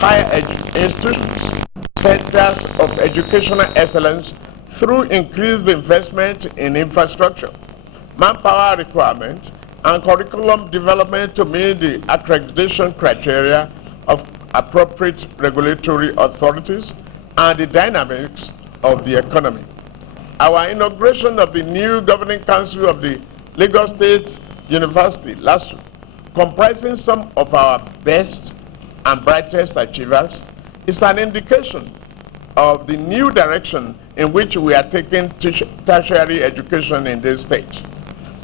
higher institutions, centers of educational excellence through increased investment in infrastructure, manpower requirement, and curriculum development to meet the accreditation criteria of appropriate regulatory authorities and the dynamics of the economy. Our inauguration of the new governing council of the Lagos State University last week, comprising some of our best and brightest achievers, is an indication of the new direction in which we are taking tertiary education in this state.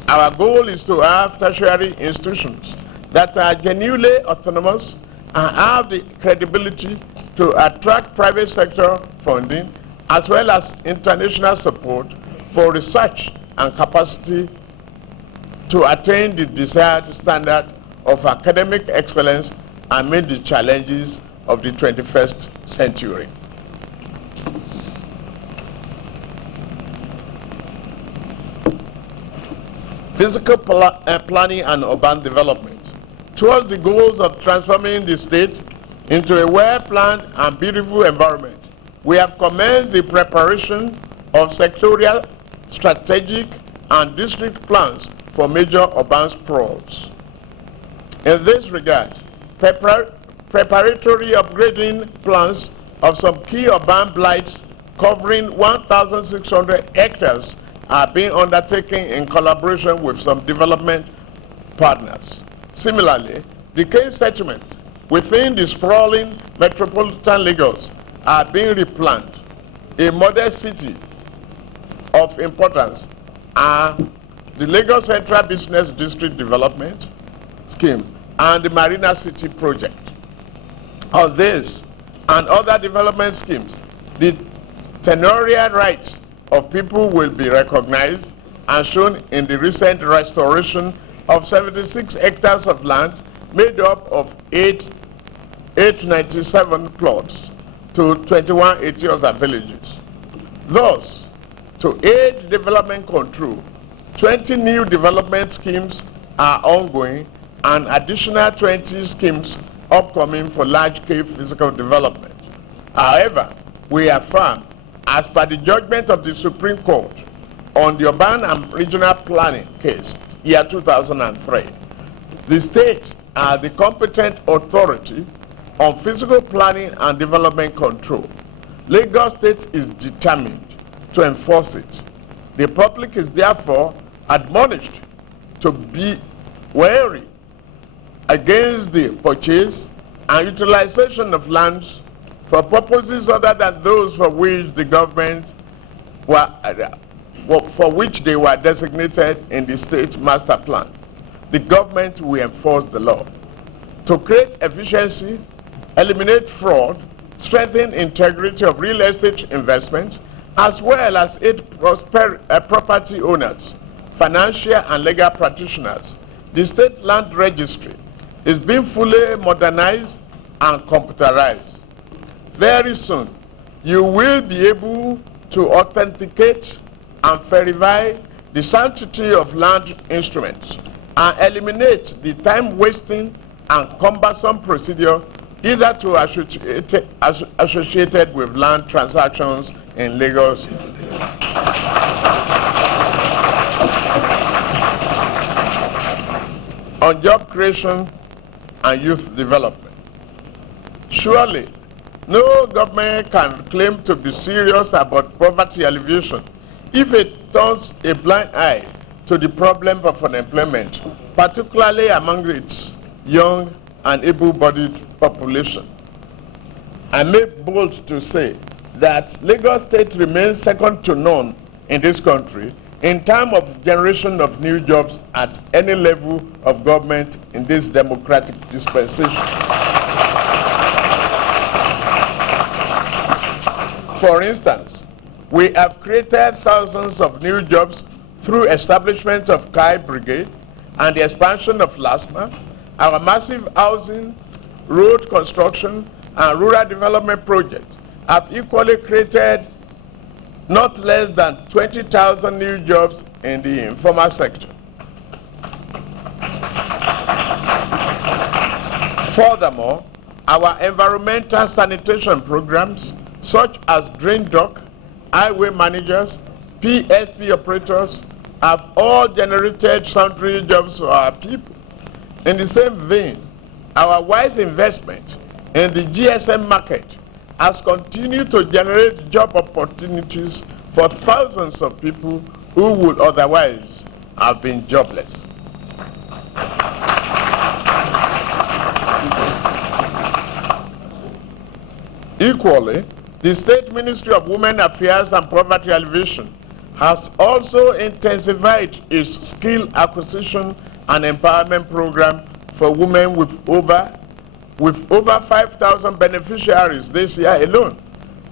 Our goal is to have tertiary institutions that are genuinely autonomous and have the credibility to attract private sector funding as well as international support for research and capacity to attain the desired standard of academic excellence and meet the challenges of the 21st century. Physical planning and urban development. Towards the goals of transforming the state into a well-planned and beautiful environment, we have commenced the preparation of sectorial, strategic, and district plans for major urban sprawls. In this regard, preparatory upgrading plans of some key urban blights covering 1,600 hectares are being undertaken in collaboration with some development partners. Similarly, decaying settlements within the sprawling metropolitan Lagos are being replanted. A model city of importance are the Lagos Central Business District Development Scheme and the Marina City Project. On this and other development schemes, the tenurial rights of people will be recognized and shown in the recent restoration of 76 hectares of land made up of 897 plots to 21 Etiosa villages. Thus, to aid development control, 20 new development schemes are ongoing and additional 20 schemes upcoming for large-scale physical development. However, we affirm, as per the judgment of the Supreme Court on the urban and regional planning case, year 2003, the states are the competent authority on physical planning and development control. Lagos State is determined to enforce it. The public is therefore admonished to be wary against the purchase and utilization of lands for purposes other than those for which the government for which they were designated in the state master plan. The government will enforce the law. To create efficiency, eliminate fraud, strengthen integrity of real estate investment, as well as aid property owners, financial and legal practitioners, the state land registry is being fully modernized and computerized. Very soon, you will be able to authenticate and verify the sanctity of land instruments and eliminate the time-wasting and cumbersome procedure either associated with land transactions in Lagos. On job creation and youth development. Surely, no government can claim to be serious about poverty alleviation if it turns a blind eye to the problem of unemployment, particularly among its young and able-bodied population. I make bold to say that Lagos State remains second to none in this country in terms of generation of new jobs at any level of government in this democratic dispensation. For instance, we have created thousands of new jobs through establishment of Kai Brigade and the expansion of LASMA. Our massive housing, road construction, and rural development projects have equally created not less than 20,000 new jobs in the informal sector. Furthermore, Our environmental sanitation programs, such as drain dock, highway managers, PSP operators, have all generated sundry jobs for our people. In the same vein, our wise investment in the GSM market has continued to generate job opportunities for thousands of people who would otherwise have been jobless. Equally, the State Ministry of Women Affairs and Poverty Alleviation has also intensified its skill acquisition and empowerment program for women with over 5,000 beneficiaries this year alone.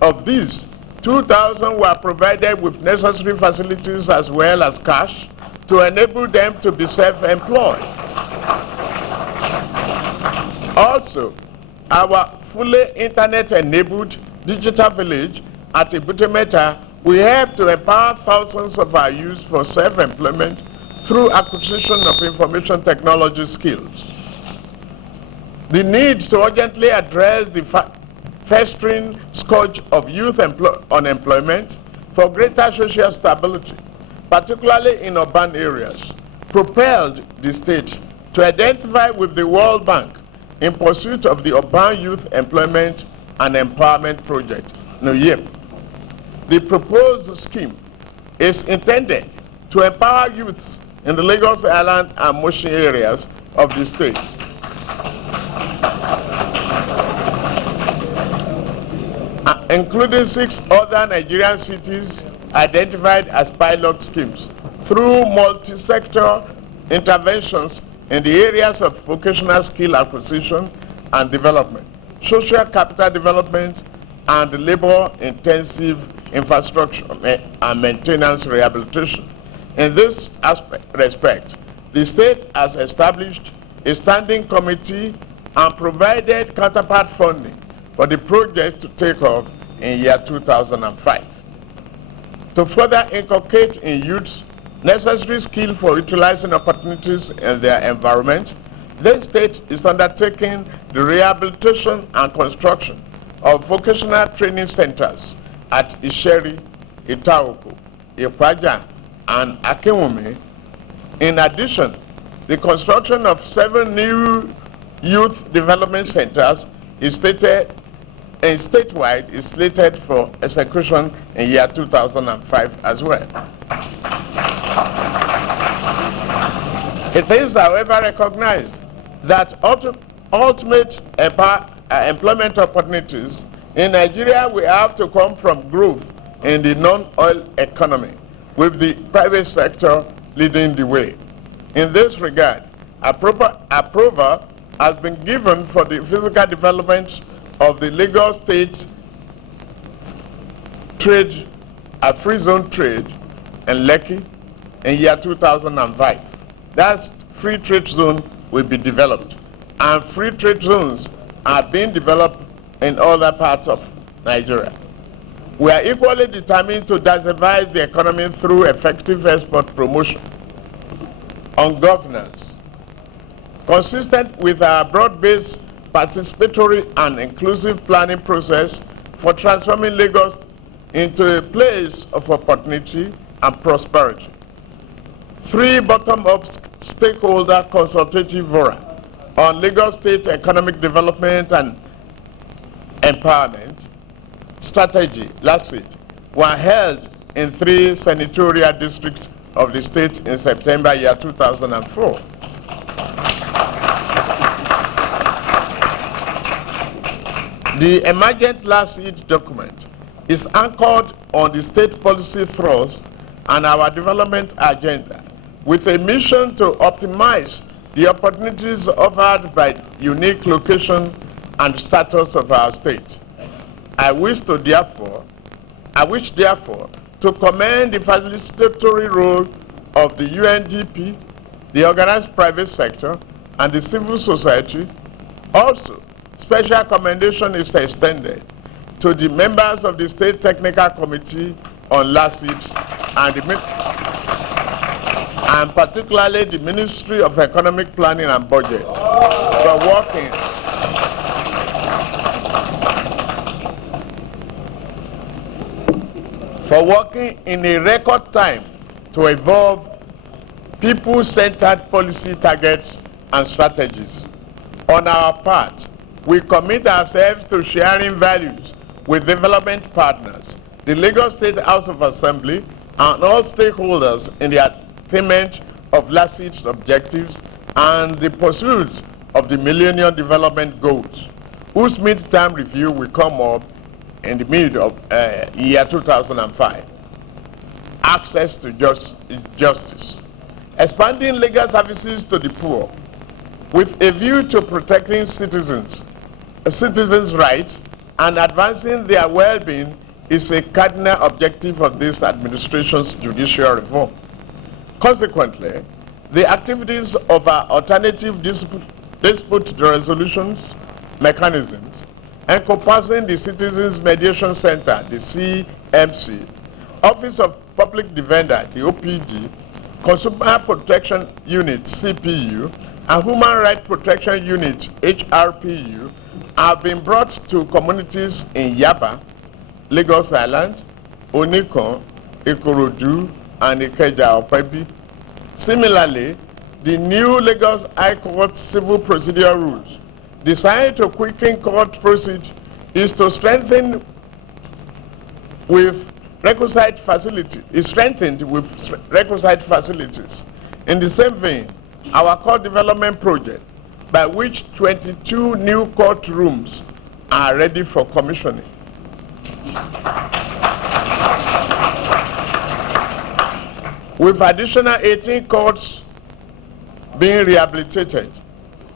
Of these, 2,000 were provided with necessary facilities as well as cash to enable them to be self-employed. Also, our fully internet-enabled digital village at Ibutemeta will help to empower thousands of our youth for self-employment through acquisition of information technology skills. The need to urgently address the festering scourge of youth unemployment for greater social stability, particularly in urban areas, propelled the state to identify with the World Bank in pursuit of the Urban Youth Employment and Empowerment Project, NUYEP. The proposed scheme is intended to empower youths in the Lagos Island and Moshi areas of the state. Including 6 other Nigerian cities identified as pilot schemes through multi-sector interventions in the areas of vocational skill acquisition and development, social capital development, and labor-intensive infrastructure and maintenance rehabilitation. In this respect, the state has established a standing committee and provided counterpart funding for the project to take off in year 2005. To further inculcate in youths necessary skill for utilizing opportunities in their environment, the state is undertaking the rehabilitation and construction of vocational training centers at Isheri, Itaoko, Ikwaja, and Akinwumi. In addition, the construction of 7 new youth development centers is statewide is slated for execution in year 2005 as well. It is, however, recognized that ultimate employment opportunities in Nigeria will have to come from growth in the non-oil economy, with the private sector leading the way. In this regard, approval has been given for the physical development of the Lagos State free zone trade in Lekki in year 2005. That free trade zone will be developed, and free trade zones are being developed in other parts of Nigeria. We are equally determined to diversify the economy through effective export promotion. On governance, consistent with our broad-based participatory and inclusive planning process for transforming Lagos into a place of opportunity and prosperity, 3 bottom-up stakeholder consultative fora on Lagos State economic development and empowerment strategy last week were held in 3 senatorial districts of the state in September year 2004. The emergent last week document is anchored on the state policy thrust and our development agenda, with a mission to optimize the opportunities offered by unique location and status of our state. I wish therefore to commend the facilitatory role of the UNDP, the organized private sector, and the civil society. Also, special commendation is extended to the members of the State Technical Committee on LASIPs and particularly the Ministry of Economic Planning and Budget for working for working in a record time to evolve people-centered policy targets and strategies. On our part, we commit ourselves to sharing values with development partners, the Lagos State House of Assembly, and all stakeholders in the attainment of LASIT's objectives and the pursuit of the Millennium Development Goals, whose mid-term review will come up in the mid of year 2005. Access to justice. Expanding legal services to the poor with a view to protecting citizens' rights and advancing their well-being is a cardinal objective of this administration's judicial reform. Consequently, the activities of our alternative dispute resolutions mechanisms encompassing the Citizens Mediation Center, the CMC, Office of Public Defender, the OPD, Consumer Protection Unit, CPU, and Human Rights Protection Unit, HRPU, have been brought to communities in Yaba, Lagos Island, Onikon, Ikorodu, and Ikeja Opebi. Similarly, the new Lagos High Court Civil Procedure Rules, designed to quicken court procedure, is strengthened with requisite facilities. In the same vein, our court development project, by which 22 new courtrooms are ready for commissioning. With additional 18 courts being rehabilitated.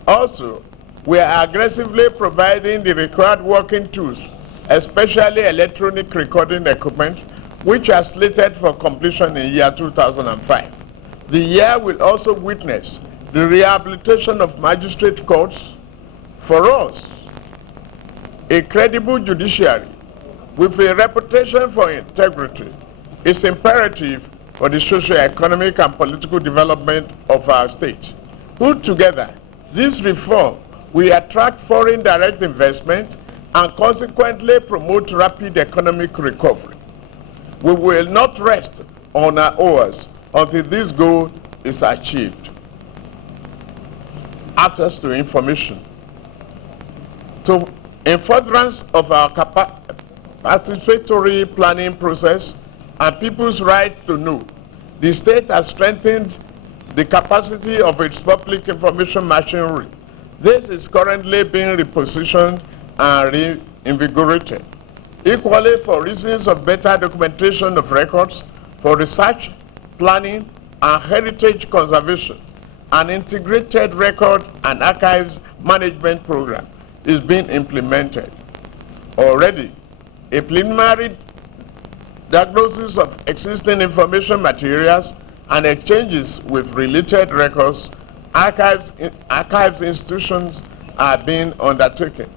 Also, we are aggressively providing the required working tools, especially electronic recording equipment, which are slated for completion in year 2005. The year will also witness the rehabilitation of magistrate courts. For us, a credible judiciary with a reputation for integrity is imperative for the socio-economic and political development of our state. Put together, this reform will attract foreign direct investment and consequently promote rapid economic recovery. We will not rest on our oars until this goal is achieved. Access to information. In furtherance of our participatory planning process and people's right to know, the state has strengthened the capacity of its public information machinery. This is currently being repositioned and reinvigorated. Equally, for reasons of better documentation of records, for research, planning, and heritage conservation, an integrated record and archives management program is being implemented. Already, a preliminary diagnosis of existing information materials and exchanges with related records, archives institutions are being undertaken.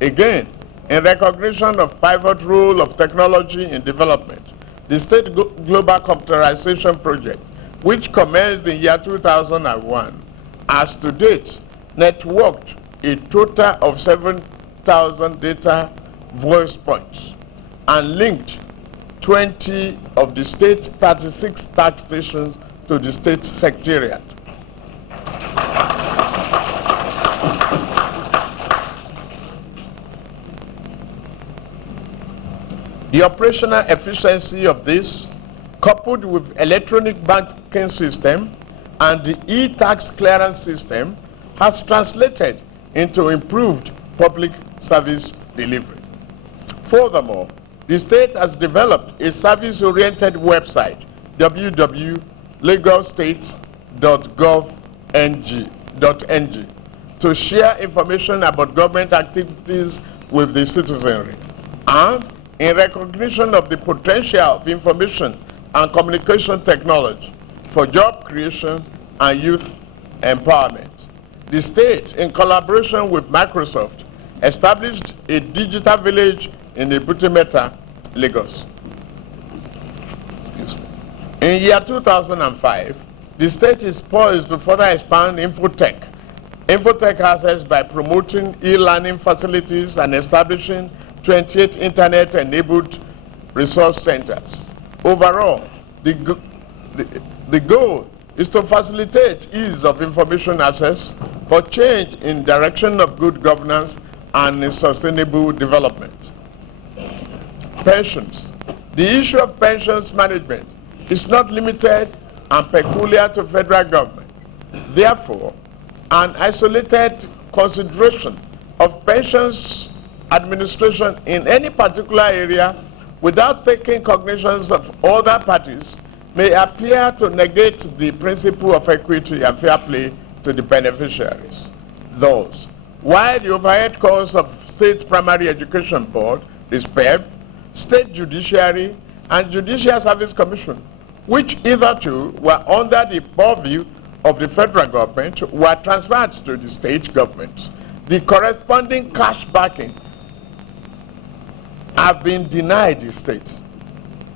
Again, in recognition of pivot role of technology in development, the State Global Computerization Project, which commenced in year 2001, has to date networked a total of 7,000 data voice points and linked 20 of the state's 36 tax stations to the state secretariat. The operational efficiency of this, coupled with electronic banking system and the e-tax clearance system, has translated into improved public service delivery. Furthermore, the state has developed a service-oriented website, www.lagostate.gov.ng, to share information about government activities with the citizenry. And in recognition of the potential of information and communication technology for job creation and youth empowerment, the state, in collaboration with Microsoft, established a digital village in Ibutimeta, Lagos. In year 2005, the state is poised to further expand infotech access by promoting e-learning facilities and establishing 28 internet-enabled resource centers. Overall, the goal is to facilitate ease of information access for change in direction of good governance and sustainable development. Pensions. The issue of pensions management is not limited and peculiar to federal government. Therefore, an isolated consideration of pensions administration in any particular area without taking cognizance of other parties may appear to negate the principle of equity and fair play to the beneficiaries. Thus, while the overhead costs of State Primary Education Board, the SPEB, State Judiciary, and Judicial Service Commission, which hitherto were under the purview of the federal government, were transferred to the state government, the corresponding cash backing have been denied the states.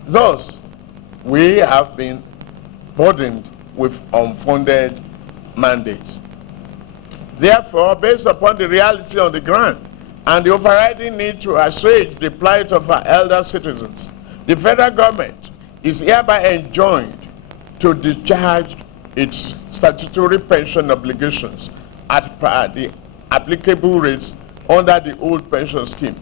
Thus, we have been burdened with unfunded mandates. Therefore, based upon the reality on the ground and the overriding need to assuage the plight of our elder citizens, the federal government is hereby enjoined to discharge its statutory pension obligations at the applicable rates under the old pension scheme.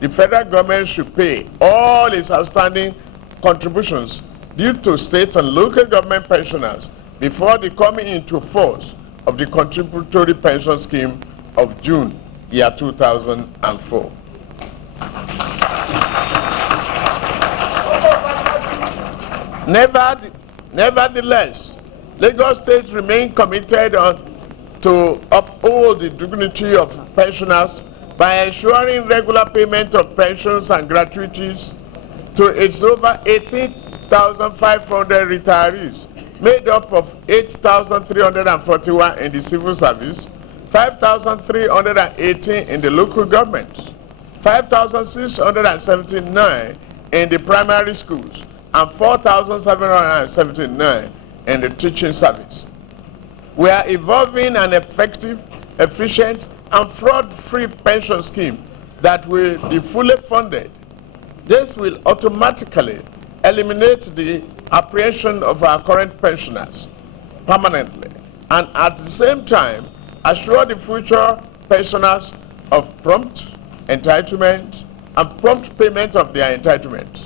The federal government should pay all its outstanding contributions due to state and local government pensioners before the coming into force of the contributory pension scheme of June, year 2004. Nevertheless, Lagos State remains committed to uphold the dignity of pensioners by ensuring regular payment of pensions and gratuities to its over 18,500 retirees, made up of 8,341 in the civil service, 5,318 in the local government, 5,679 in the primary schools, and 4,779 in the teaching service. We are evolving an effective, efficient, and fraud-free pension scheme that will be fully funded. This will automatically eliminate the apprehension of our current pensioners permanently, and at the same time assure the future pensioners of prompt entitlement and prompt payment of their entitlements.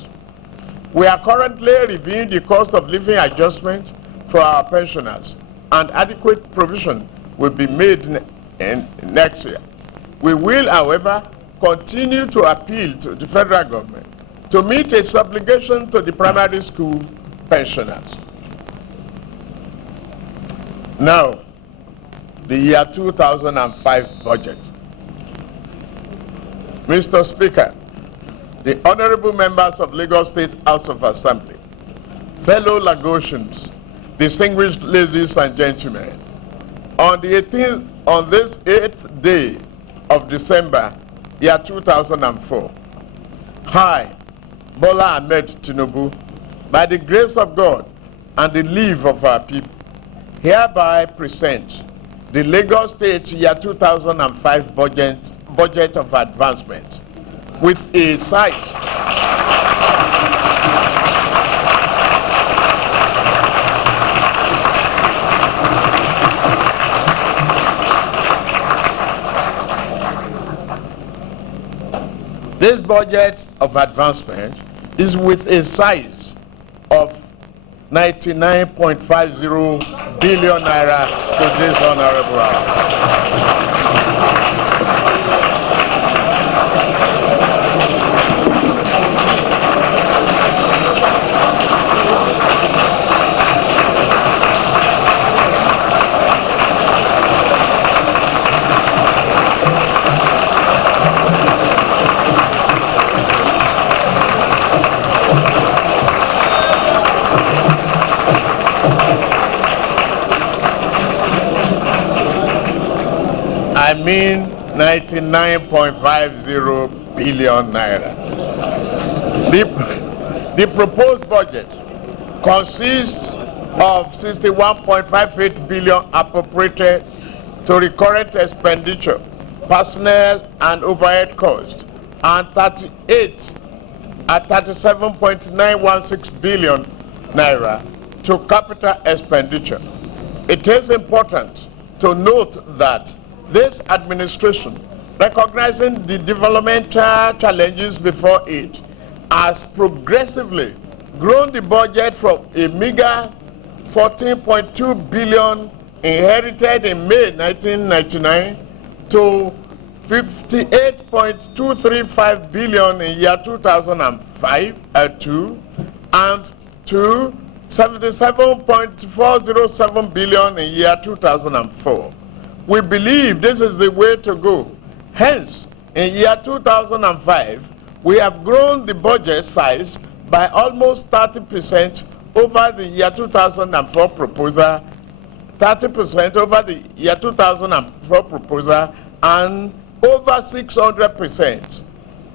We are currently reviewing the cost of living adjustment for our pensioners, and adequate provision will be made in next year. We will, however, continue to appeal to the federal government to meet its obligation to the primary school pensioners. Now, the year 2005 budget. Mr. Speaker, the honorable members of Lagos State House of Assembly, fellow Lagosians, distinguished ladies and gentlemen, on this 8th day of December, year 2004, I, Bola Ahmed Tinubu, by the grace of God and the leave of our people, hereby present the Lagos State year 2005 budget of advancement with a sight This budget of advancement is with a size of 99.50 billion naira to this honorable house. I mean 99.50 billion naira. The proposed budget consists of 61.58 billion appropriated to recurrent expenditure, personnel and overhead costs, and 38 at 37.916 billion naira to capital expenditure. It is important to note that this administration, recognizing the developmental challenges before it, has progressively grown the budget from a meager 14.2 billion inherited in May 1999 to 58.235 billion in year 2005 and to 77.407 billion in year 2004. We believe this is the way to go. Hence, in year 2005, we have grown the budget size by almost 30% over the year 2004 proposal, 30% over the year 2004 proposal, and over 600%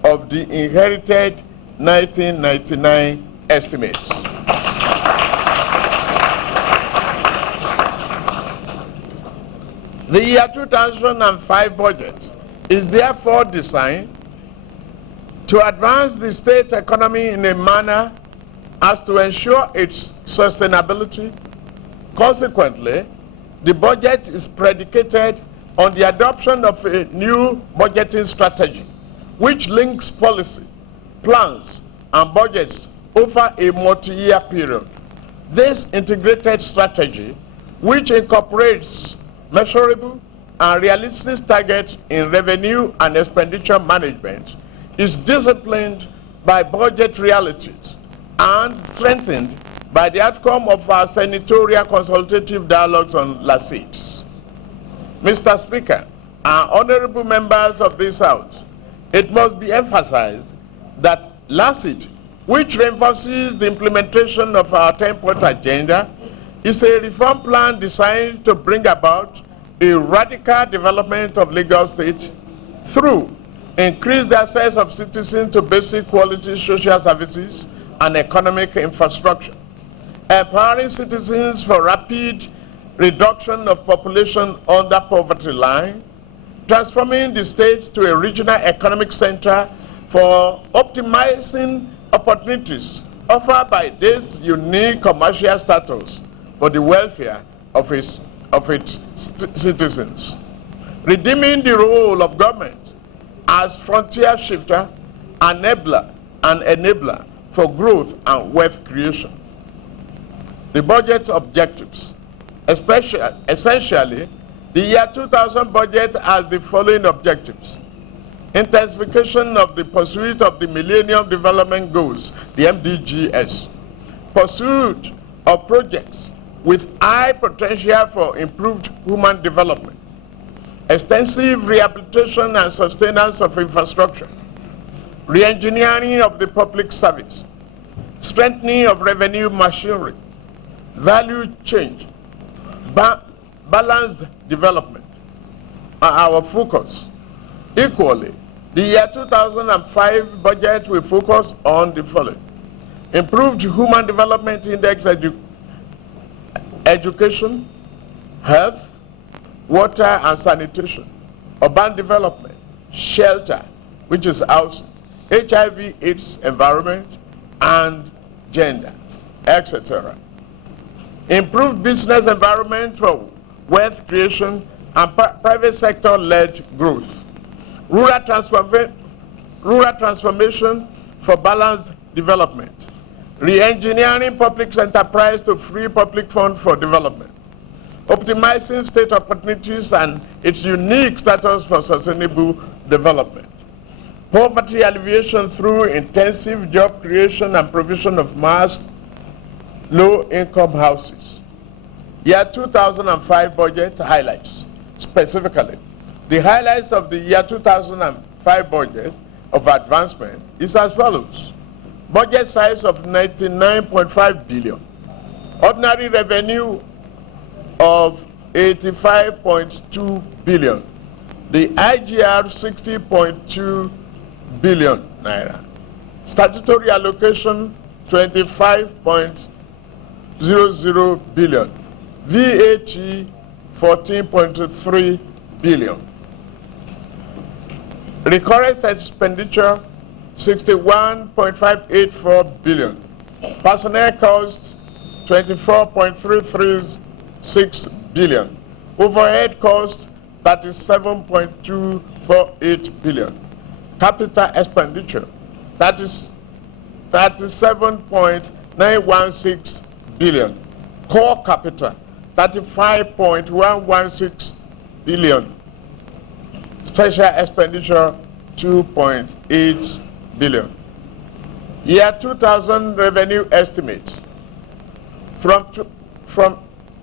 of the inherited 1999 estimate. The year 2005 budget is therefore designed to advance the state economy in a manner as to ensure its sustainability. Consequently, the budget is predicated on the adoption of a new budgeting strategy which links policy, plans, and budgets over a multi-year period. This integrated strategy, which incorporates measurable and realistic targets in revenue and expenditure management, is disciplined by budget realities and strengthened by the outcome of our senatorial consultative dialogues on LACITs. Mr. Speaker and honorable members of this House, it must be emphasized that LACIT, which reinforces the implementation of our 10-point agenda, is a reform plan designed to bring about a radical development of Lagos State through increased access of citizens to basic quality social services and economic infrastructure, empowering citizens for rapid reduction of population under poverty line, transforming the state to a regional economic center for optimizing opportunities offered by this unique commercial status for the welfare of its citizens, redeeming the role of government as frontier shifter, enabler for growth and wealth creation. The budget objectives, essentially, the year 2000 budget has the following objectives: intensification of the pursuit of the Millennium Development Goals, the MDGs, pursuit of projects with high potential for improved human development, extensive rehabilitation and sustenance of infrastructure, re-engineering of the public service, strengthening of revenue machinery, value change, balanced development are our focus. Equally, the year 2005 budget will focus on the following: improved human development index, education, health, water and sanitation, urban development, shelter, which is housing, HIV/AIDS, environment, and gender, etc. Improved business environment for wealth creation and private sector-led growth. Rural transformation for balanced development. Re-engineering public enterprise to free public funds for development. Optimizing state opportunities and its unique status for sustainable development. Poverty alleviation through intensive job creation and provision of mass low-income houses. Year 2005 budget highlights. Specifically, the highlights of the year 2005 budget of advancement is as follows: budget size of 99.5 billion, ordinary revenue of 85.2 billion, the IGR 60.2 billion naira, statutory allocation 25.00 billion, VAT 14.3 billion, recurrent expenditure 61.584 billion. Personnel cost 24.336 billion. Overhead cost 37.248 billion. Capital expenditure, that is 37.916 billion. Core capital, 35.116 billion. Special expenditure, 2.8 billion. Year 2000 revenue estimate. From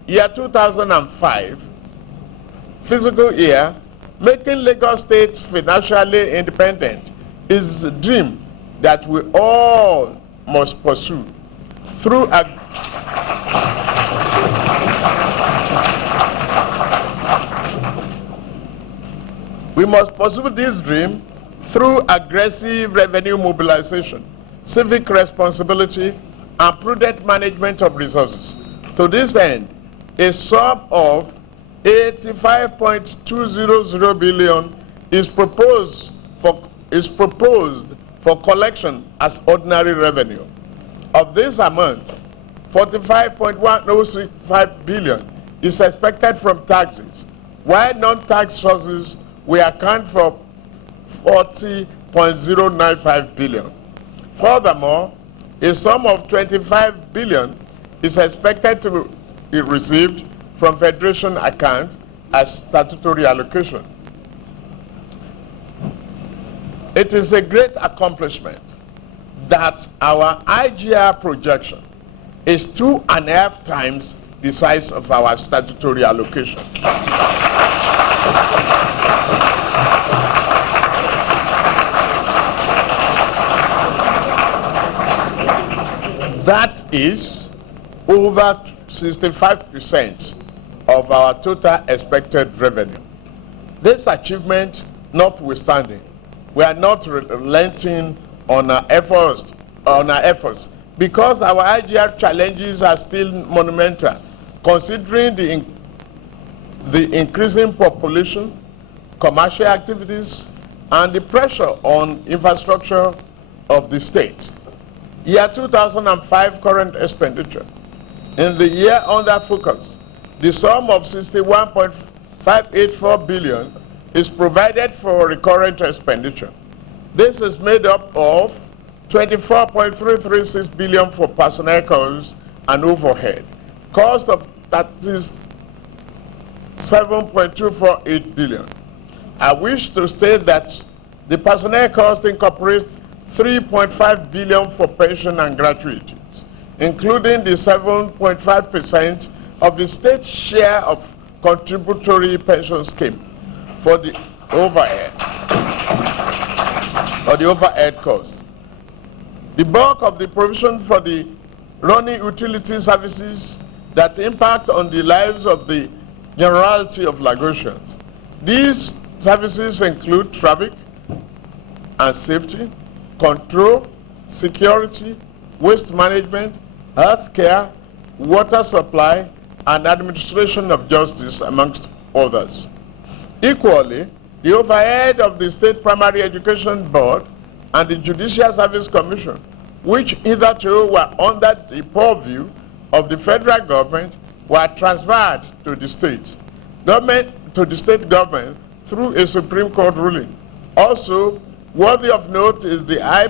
year 2005, fiscal year, making Lagos State financially independent is a dream that we all must pursue through a we must pursue this dream through aggressive revenue mobilization, civic responsibility, and prudent management of resources. To this end, a sum of 85.200 billion is proposed for collection as ordinary revenue. Of this amount, 45.1065 billion is expected from taxes, while non-tax sources will account for 40.095 billion. Furthermore, a sum of 25 billion is expected to be received from Federation account as statutory allocation. It is a great accomplishment that our IGR projection is 2.5 times the size of our statutory allocation. That is over 65% of our total expected revenue. This achievement notwithstanding, we are not relenting on our efforts because our IGR challenges are still monumental, considering the increasing population, commercial activities, and the pressure on infrastructure of the state. Year 2005 current expenditure. In the year under focus, the sum of 61.584 billion is provided for recurrent expenditure. This is made up of 24.336 billion for personnel costs and overhead. Cost of that is 7.248 billion. I wish to state that the personnel cost incorporates 3.5 billion for pension and gratuities, including the 7.5% of the state share of contributory pension scheme for the overhead cost. The bulk of the provision for the running utility services that impact on the lives of the generality of Lagosians. These services include traffic and safety, control, security, waste management, health care, water supply, and administration of justice, amongst others. Equally, the overhead of the State Primary Education Board and the Judicial Service Commission, which hitherto were under the purview of the federal government, were transferred to the state government through a Supreme Court ruling. Also, worthy of note is the high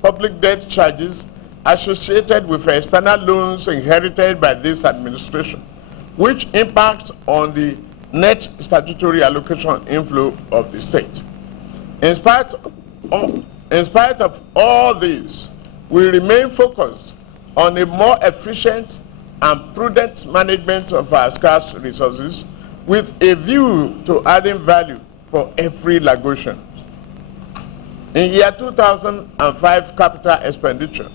public debt charges associated with external loans inherited by this administration, which impacts on the net statutory allocation inflow of the state. In spite of all this, we remain focused on a more efficient and prudent management of our scarce resources with a view to adding value for every Lagosian. In year 2005 capital expenditure,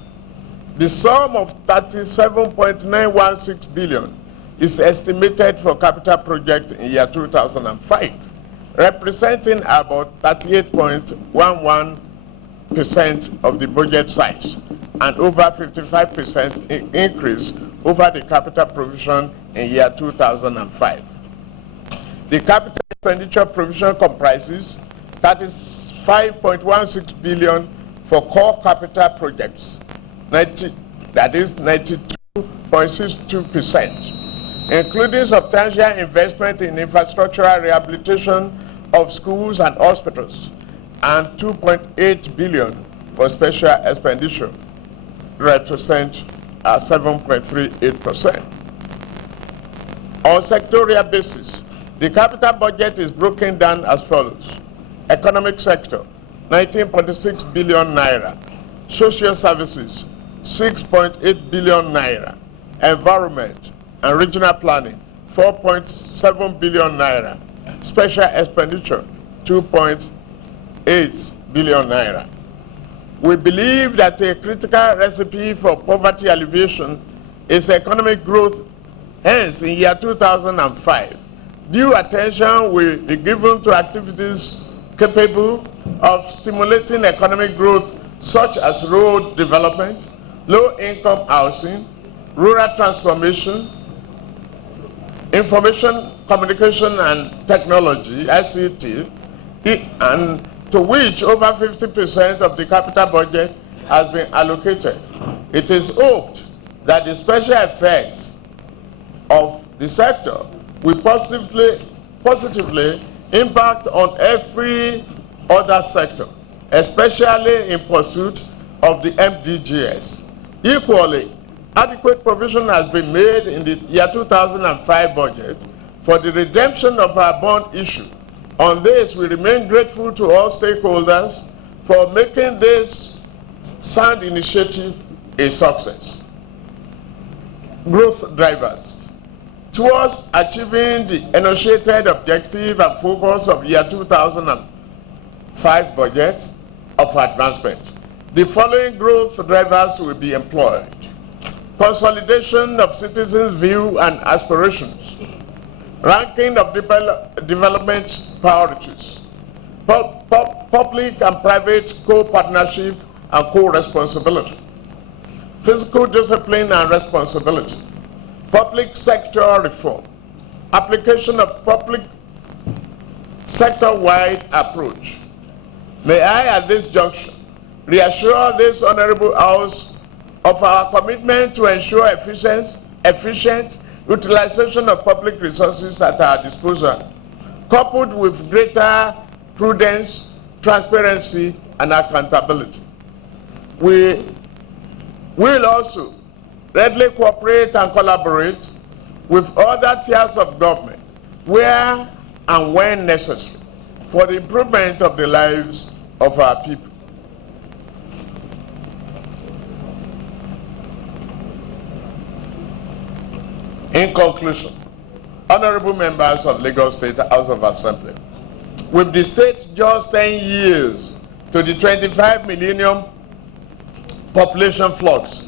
the sum of 37.916 billion is estimated for capital projects in year 2005, representing about 38.11% of the budget size and over 55% increase over the capital provision in year 2005. The capital expenditure provision comprises 35.16 billion for core capital projects, that is 92.62%, including substantial investment in infrastructural rehabilitation of schools and hospitals, and 2.8 billion for special expenditure, represent 7.38%. On sectorial basis, the capital budget is broken down as follows: economic sector, 19.6 billion naira; social services, 6.8 billion naira; environment and regional planning, 4.7 billion naira; special expenditure, 2.8 billion naira. We believe that a critical recipe for poverty alleviation is economic growth. Hence, in year 2005, due attention will be given to activities capable of stimulating economic growth, such as road development, low-income housing, rural transformation, information, communication and technology, ICT, and to which over 50% of the capital budget has been allocated. It is hoped that the special effects of the sector will positively impact on every other sector, especially in pursuit of the MDGs. Equally, adequate provision has been made in the year 2005 budget for the redemption of our bond issue. On this, we remain grateful to all stakeholders for making this sound initiative a success. Growth drivers. Towards achieving the enunciated objective and focus of year 2005 budget of advancement, the following growth drivers will be employed: consolidation of citizens' views and aspirations, ranking of development priorities, public and private co-partnership and co-responsibility, fiscal discipline and responsibility, public sector reform, application of public sector-wide approach. May I, at this juncture, reassure this Honorable House of our commitment to ensure efficient utilization of public resources at our disposal, coupled with greater prudence, transparency, and accountability. We will also readily cooperate and collaborate with other tiers of government where and when necessary for the improvement of the lives of our people. In conclusion, honorable members of Lagos State House of Assembly, with the state just 10 years to the 25 millennium population flux,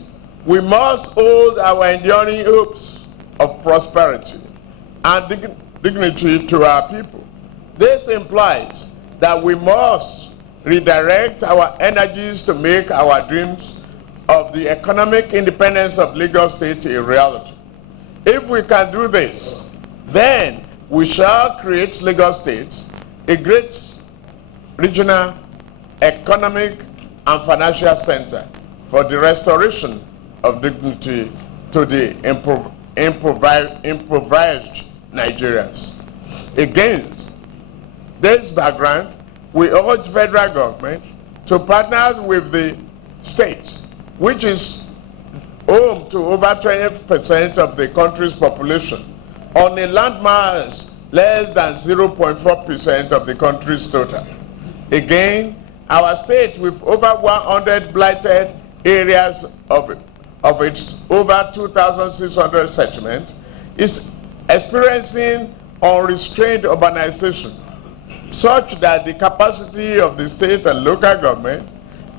we must hold our enduring hopes of prosperity and dignity to our people. This implies that we must redirect our energies to make our dreams of the economic independence of Lagos State a reality. If we can do this, then we shall create Lagos State a great regional, economic, and financial center for the restoration of dignity to the impoverished Nigerians. Against this background, we urge federal government to partner with the state, which is home to over 20% of the country's population, on a landmass less than 0.4% of the country's total. Again, our state, with over 100 blighted areas of its over 2,600 settlements, is experiencing unrestrained urbanization, such that the capacity of the state and local government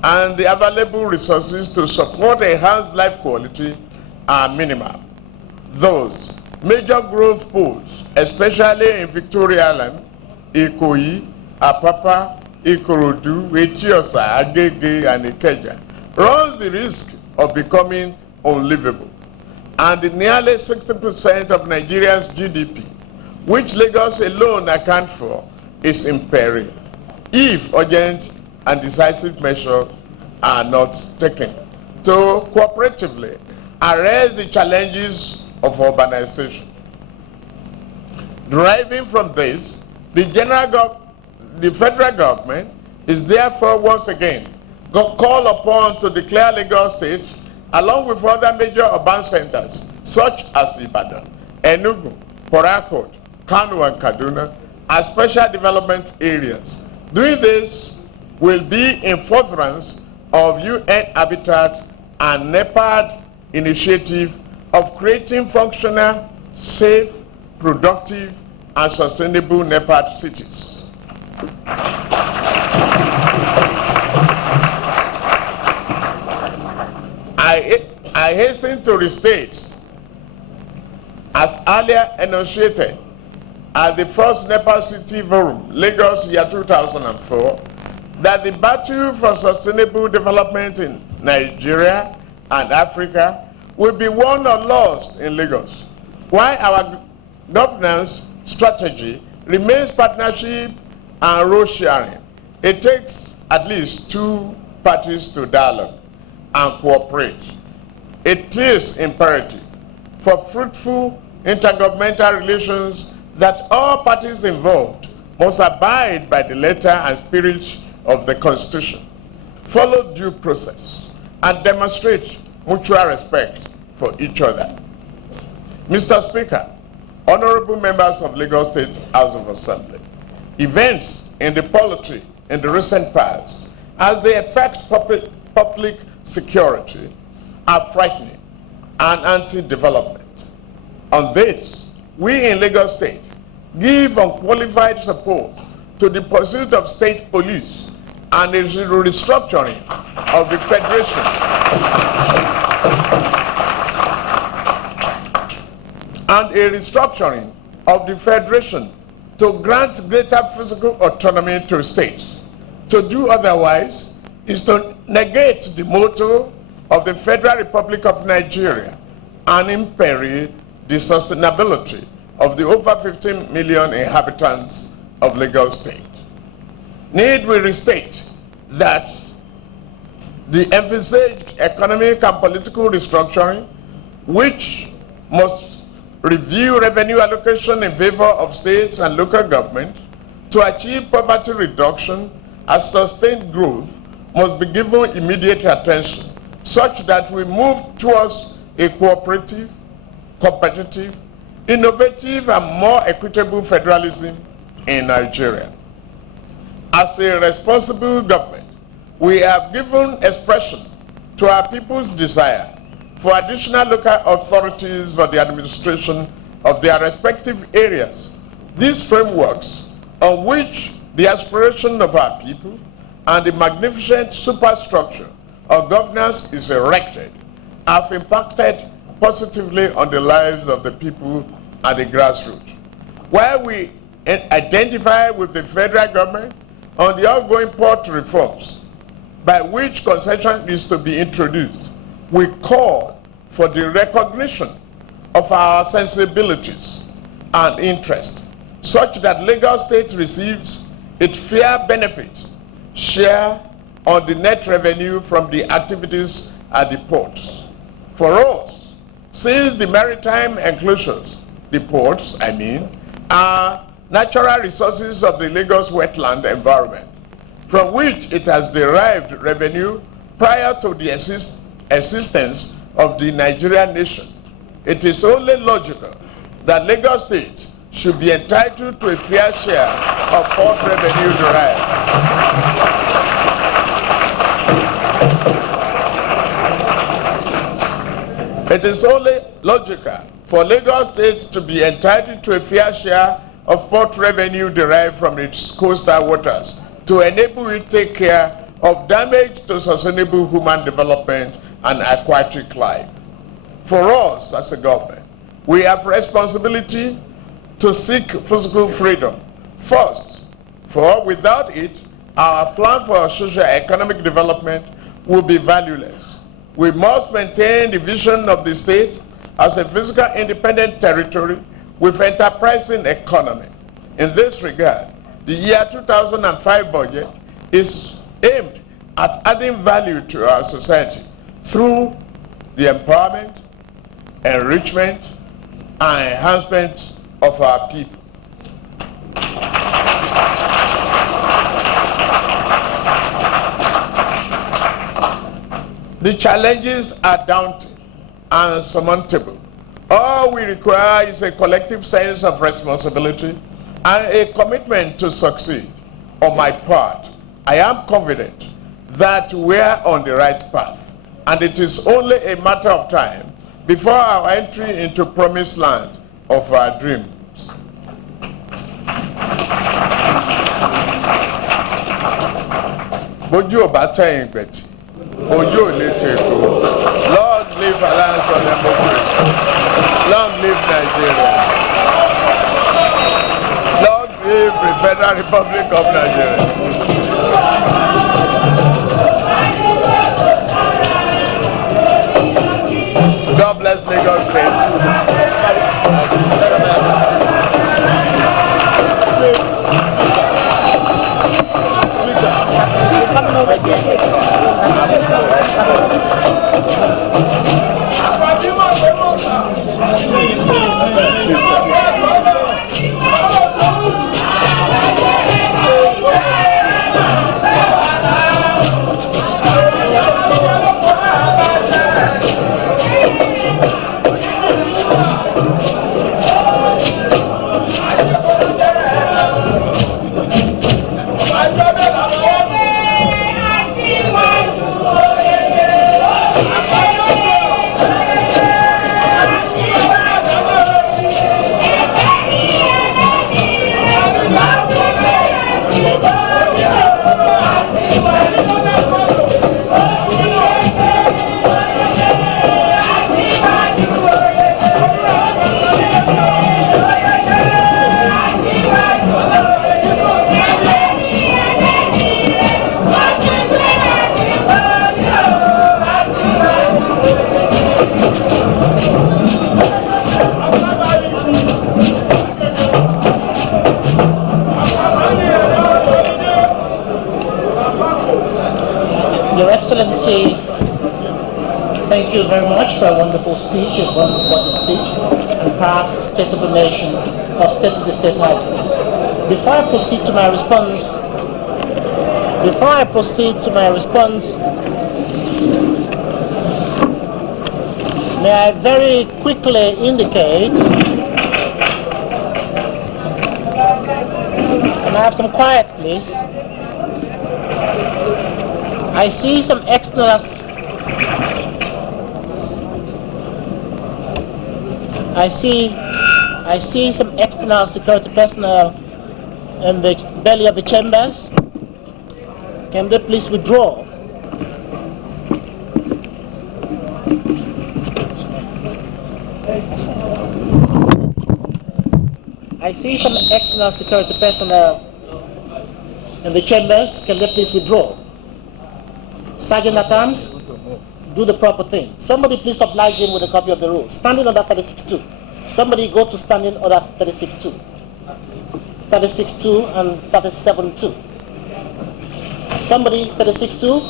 and the available resources to support enhanced life quality are minimal. Thus, major growth pools, especially in Victoria Island, Ikoyi, Apapa, Ikorodu, Etiosa, Agege, and Ikeja, runs the risk of becoming unlivable. And nearly 60% of Nigeria's GDP, which Lagos alone accounts for, is in peril if urgent and decisive measures are not taken to cooperatively address the challenges of urbanization. Deriving from this, the federal government is therefore once again called upon to declare Lagos State, along with other major urban centers such as Ibadan, Enugu, Port Harcourt, Kano, and Kaduna as special development areas. Doing this will be in furtherance of UN Habitat and NEPAD initiative of creating functional, safe, productive, and sustainable NEPAD cities. I hasten to restate, as earlier enunciated, at the first NEPAD City Forum, Lagos, year 2004, that the battle for sustainable development in Nigeria and Africa will be won or lost in Lagos, while our governance strategy remains partnership and role sharing. It takes at least two parties to dialogue and cooperate. It is imperative for fruitful intergovernmental relations that all parties involved must abide by the letter and spirit of the Constitution, follow due process, and demonstrate mutual respect for each other. Mr. Speaker, honorable members of Lagos State House of Assembly, events in the polity in the recent past, as they affect public security, are frightening and anti-development. On this, we in Lagos State give unqualified support to the pursuit of state police and the restructuring of the federation to grant greater physical autonomy to states. To do otherwise is to negate the motto of the Federal Republic of Nigeria and imperil the sustainability of the over 15 million inhabitants of Lagos State. Need we restate that the envisaged economic and political restructuring, which must review revenue allocation in favor of states and local government to achieve poverty reduction and sustained growth, must be given immediate attention, such that we move towards a cooperative, competitive, innovative, and more equitable federalism in Nigeria. As a responsible government, we have given expression to our people's desire for additional local authorities for the administration of their respective areas. These frameworks, on which the aspiration of our people and the magnificent superstructure of governance is erected, have impacted positively on the lives of the people at the grassroots. While we identify with the federal government on the ongoing port reforms by which concession is to be introduced, we call for the recognition of our sensibilities and interests, such that Lagos State receives its fair benefit share on the net revenue from the activities at the ports. For us, since the maritime enclosures, the ports, are natural resources of the Lagos wetland environment, from which it has derived revenue prior to the existence of the Nigerian nation, it is only logical that Lagos State should be entitled to a fair share of port revenue derived. It is only logical for Lagos State to be entitled to a fair share of port revenue derived from its coastal waters to enable it to take care of damage to sustainable human development and aquatic life. For us as a government, we have responsibility to seek physical freedom first, for without it, our plan for socio-economic development will be valueless. We must maintain the vision of the state as a physical independent territory with enterprising economy. In this regard, the year 2005 budget is aimed at adding value to our society through the empowerment, enrichment, and enhancement of our people. The challenges are daunting and surmountable. All we require is a collective sense of responsibility and a commitment to succeed. On my part, I am confident that we are on the right path, and it is only a matter of time before our entry into promised land of our dreams. Long live Alliance for Democracy. Long live Nigeria. Long live the Federal Republic of Nigeria. God bless Lagos State. Your Excellency, thank you very much for a wonderful speech, a wonderful speech, and perhaps State of the Nation or State of the State Houses. Before I proceed to my response, may I very quickly indicate, can I have some quiet, please? I see some external some external security personnel in the belly of the chambers. Can they please withdraw? I see some external security personnel in the chambers. Can they please withdraw? Sergeant at Arms, do the proper thing. Somebody please oblige him with a copy of the rules. Standing order 36-2. Somebody go to standing order 36-2. 36-2 and 37-2. Somebody 36-2.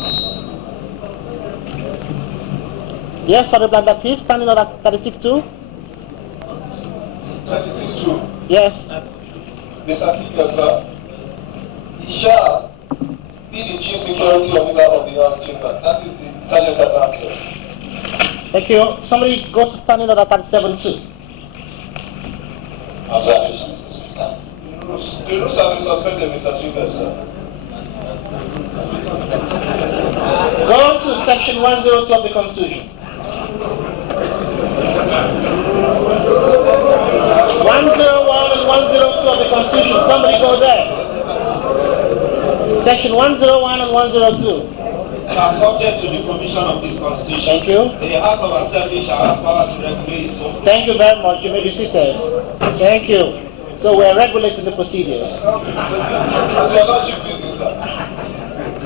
Yes, Honorable Latif, standing order 36-2. 36-2. Yes. Mr. Speaker, sir, he shall be the chief security officer of the House Chamber. That is the Sergeant at Arms, sir. Thank you. Somebody go to standing order 37-2. Observation, Mr. Speaker. The rules have been suspended, Mr. Speaker, sir. Go to section 102 of the Constitution. 101 and 102 of the Constitution. Somebody go there. Section 101 and 102. Subject to the provision of this Constitution. Thank you. The House of Assembly shall have power to regulate its own. Thank you very much. You may be seated. Thank you. So we are regulating the procedures. As your Lordship pleases, sir.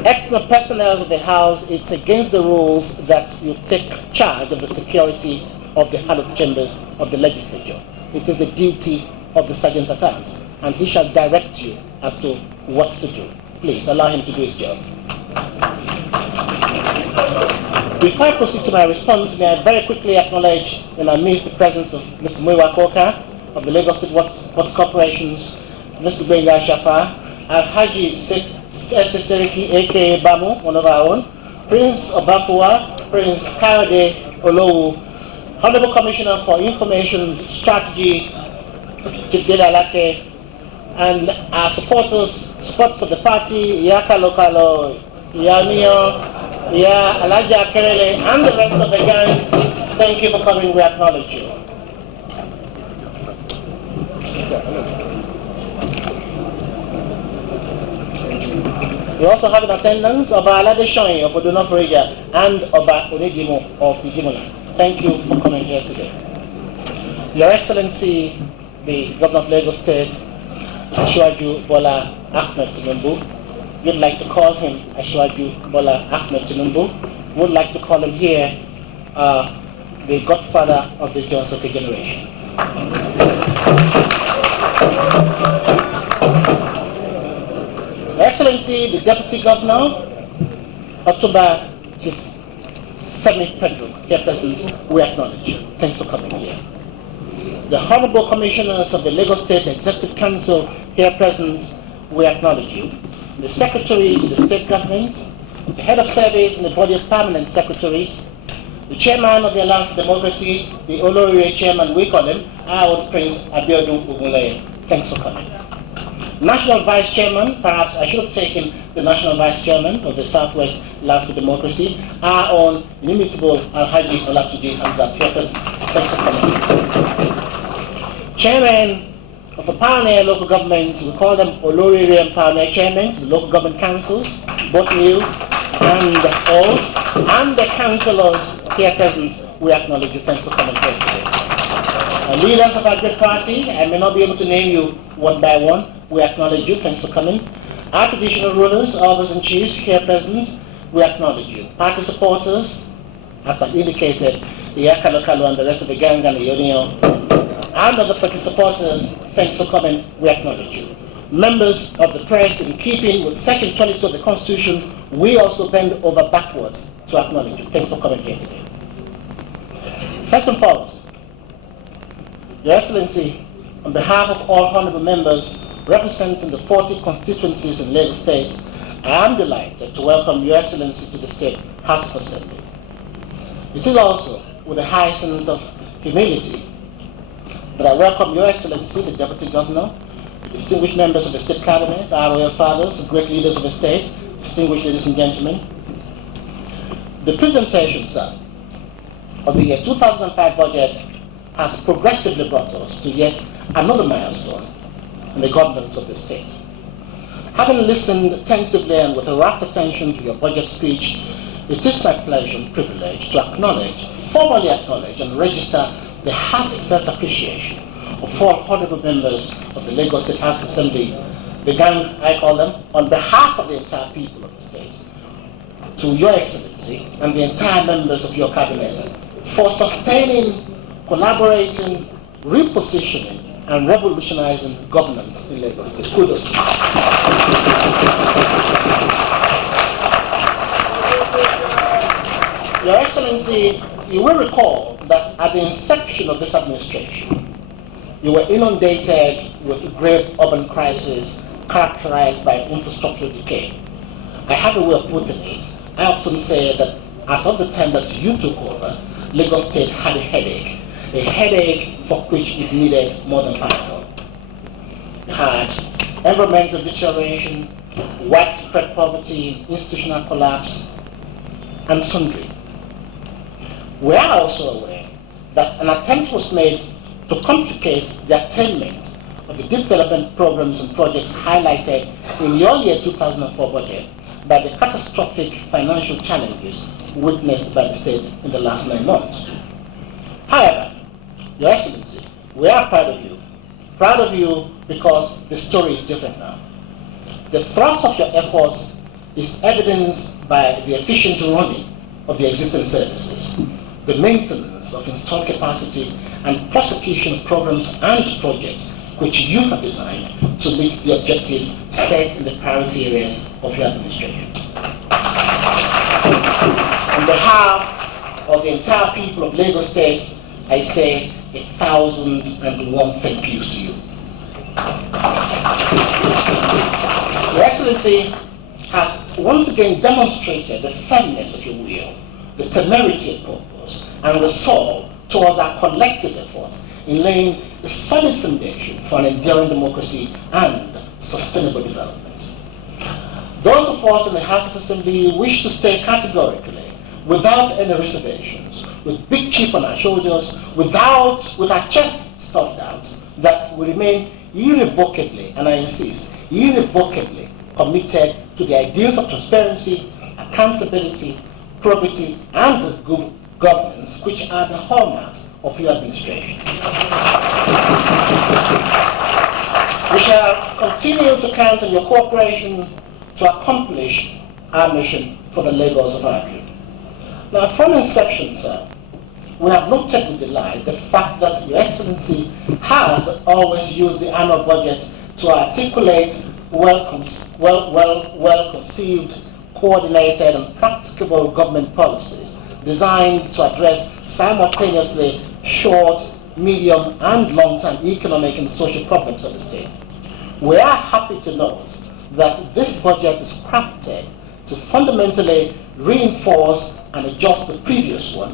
External personnel of the House, it's against the rules that you take charge of the security of the House of Chambers of the Legislature. It is the duty of the Sergeant at Arms, and he shall direct you as to what to do. Please allow him to do his job. Before I proceed to my response, may I very quickly acknowledge in our midst the presence of Mr. Muiwa Koka of the Lagos State Water Corporations, Mr. Benga Shafa, Haji Seriki aka Bamu, one of our own, Prince Obafua, Prince Kayode Olowu, Honorable Commissioner for Information Strategy, Chidela Alake, and our supporters of the party, Yaka Lokalo, Yamio, Ya Alaja Kerele, and the rest of the gang. Thank you for coming, we acknowledge you. We also have in attendance Oba Alade Shoyin of Oduna Freja and Oba Onedimo of Ijimona. Thank you for coming here today. Your Excellency, the Governor of Lagos State, Asiwaju Bola Ahmed Tinubu, we'd like to call him Asiwaju Bola Ahmed Tinubu. We'd like to call him here the godfather of the Johnson generation. Your Excellency, the Deputy Governor, Otuba Chief Femi Pedro, here present, we acknowledge you. Thanks for coming here. The Honorable Commissioners of the Lagos State Executive Council, here present, we acknowledge you. The Secretary to the State Government, the Head of Service and the Body of Permanent Secretaries, the Chairman of the Alliance for Democracy, the Olori Chairman, we call him, our old Prince Abiodun Ogunleye. Thanks for coming. National Vice Chairman, perhaps I should have taken the National Vice Chairman of the Southwest Alliance for Democracy, our own inimitable Alhaji Olatuji Hamzat. Thanks for coming. Chairman of the pioneer local governments, we call them Olori and Pioneer Chairmen, the local government councils, both new and old, and the councillors here present, we acknowledge you. Thanks for coming here today. Leaders of our great party, I may not be able to name you one by one, we acknowledge you. Thanks for coming. Our traditional rulers, officers and chiefs here present, we acknowledge you. Party supporters, as I indicated, the Yakalokalu and the rest of the gang and the Yodinyo, and other party supporters, thanks for coming, we acknowledge you. Members of the press, in keeping with Section 22 of the Constitution, we also bend over backwards to acknowledge you. Thanks for coming here today. First and foremost, Your Excellency, on behalf of all honorable members representing the 40 constituencies in Lagos State, I am delighted to welcome Your Excellency to the State House of Assembly. It is also with a high sense of humility that I welcome Your Excellency, the Deputy Governor, the distinguished members of the State Cabinet, our royal fathers, the great leaders of the state, distinguished ladies and gentlemen. The presentation, sir, of the year 2005 budget has progressively brought us to yet another milestone in the governance of the state. Having listened attentively and with a rapt attention to your budget speech, it is my pleasure and privilege to formally acknowledge and register the heartfelt appreciation of all honorable members of the Lagos State House Assembly, the gang I call them, on behalf of the entire people of the state, to Your Excellency and the entire members of your cabinet for sustaining, collaborating, repositioning, and revolutionizing governance in Lagos State. Kudos. Your Excellency, you will recall that at the inception of this administration, you were inundated with a grave urban crisis characterized by infrastructural decay. I have a way of putting it. I often say that as of the time that you took over, Lagos State had a headache for which it needed more than Panadol. It had environmental deterioration, widespread poverty, institutional collapse, and sundry. We are also aware that an attempt was made to complicate the attainment of the development programs and projects highlighted in your year 2004 budget by the catastrophic financial challenges witnessed by the state in the last 9 months. However, Your Excellency, we are proud of you. Proud of you because the story is different now. The thrust of your efforts is evidenced by the efficient running of the existing services, the maintenance of installed capacity, and prosecution of programs and projects which you have designed to meet the objectives set in the priority areas of your administration. On behalf of the entire people of Lagos State, I say 1,001 thank yous to you. Your Excellency has once again demonstrated the firmness of your will, the temerity of purpose, and resolve towards our collective efforts in laying a solid foundation for an enduring democracy and sustainable development. Those of us in the House of Assembly wish to state categorically, without any reservations, with big chip on our shoulders, with our chests stuffed out, that we remain irrevocably, and I insist, irrevocably committed to the ideals of transparency, accountability, probity, and good governance, which are the hallmarks of your administration. We shall continue to count on your cooperation to accomplish our mission for the Lagos of our dream. Now, from inception, sir, we have noted with delight the fact that Your Excellency has always used the annual budget to articulate well-conceived, coordinated, and practicable government policies designed to address simultaneously short, medium, and long-term economic and social problems of the state. We are happy to note that this budget is crafted to fundamentally reinforce and adjust the previous one,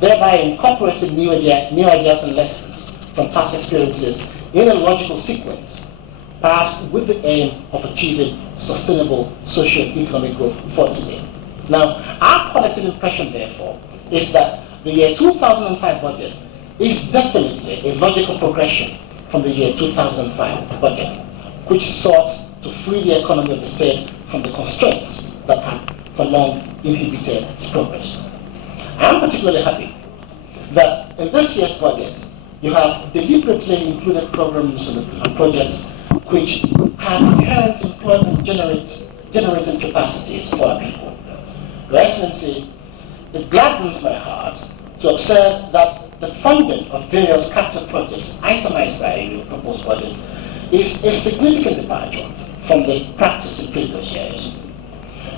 thereby incorporating new ideas and lessons from past experiences in a logical sequence, perhaps with the aim of achieving sustainable socio-economic growth for the state. Now, our collective impression, therefore, is that the year 2005 budget is definitely a logical progression from the year 2005 budget, which sought to free the economy of the state from the constraints that had for long inhibited its progress. I am particularly happy that in this year's budget, you have deliberately included programs and projects which have inherent employment generating capacities for our people. Your Excellency, it gladdens my heart to observe that the funding of various capital projects itemized by your proposed budget is a significant departure from the practice in previous years.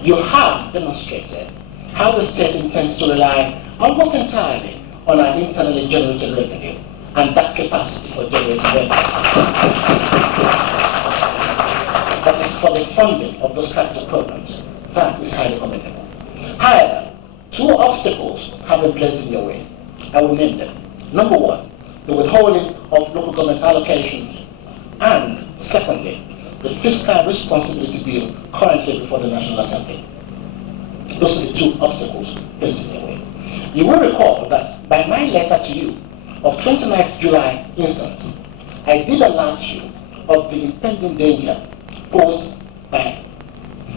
You have demonstrated how the state intends to rely almost entirely on our internally generated revenue and that capacity for generating revenue. That is for the funding of those capital programs. That is highly commendable. However, two obstacles have been placed in your way. I will name them. Number one, the withholding of local government allocations, and secondly, the Fiscal Responsibility Bill currently before the National Assembly. Those are the two obstacles placed in your way. You will recall that by my letter to you of 29th July instant, I did alert you of the impending danger posed by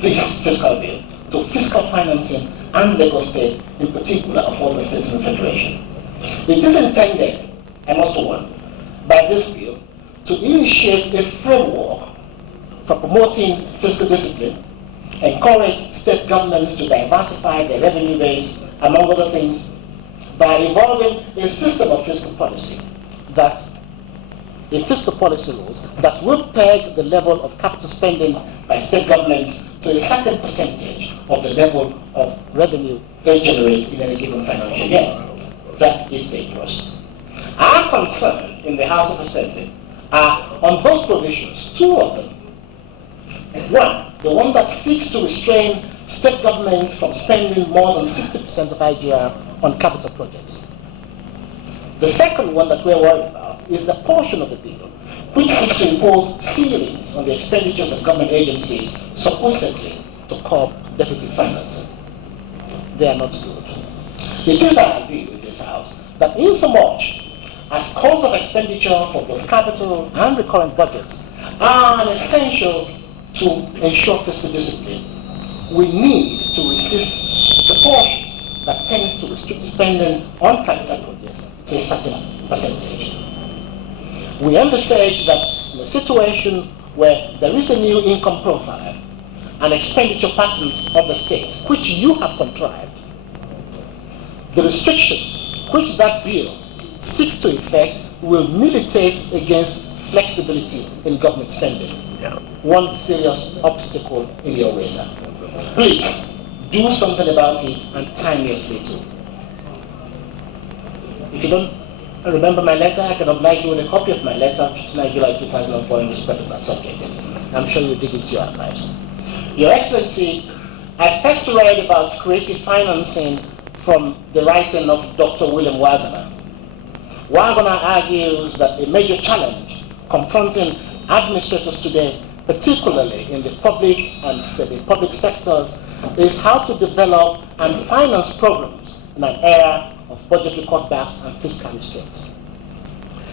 this fiscal bill to fiscal financing and Lagos State, in particular, of all the states in the Federation. It is intended, I must warn, by this bill to initiate a framework for promoting fiscal discipline, encourage state governments to diversify their revenue base, among other things, by evolving a system of fiscal policy rules that will peg the level of capital spending by state governments to a certain percentage of the level of revenue they generate in any given financial year. That is dangerous. Our concern in the House of Assembly are on those provisions, two of them. One, the one that seeks to restrain state governments from spending more than 60% of IGR on capital projects. The second one that we're worried about is the portion of the bill which seeks to impose ceilings on the expenditures of government agencies supposedly to curb deficit financing. They are not good. It is our view in this House that insomuch as calls of expenditure for both capital and recurrent budgets are essential to ensure fiscal discipline, we need to resist the portion that tends to restrict spending on capital projects to a certain percentage. We envisage that in a situation where there is a new income profile and expenditure patterns of the state, which you have contrived, the restriction which that bill seeks to effect will militate against flexibility in government spending. One serious obstacle in your way, sir. Please, do something about it, and time your say too. If you don't remember my letter, I can oblige you with a copy of my letter, 9 July 2004, in respect of that subject. I'm sure you'll dig into your archives. Your Excellency, I first read about creative financing from the writing of Dr. William Wagner. Wagner argues that a major challenge confronting administrators today, particularly in the public and semi-public sectors, is how to develop and finance programs in an era of budgetary cutbacks and fiscal restraints.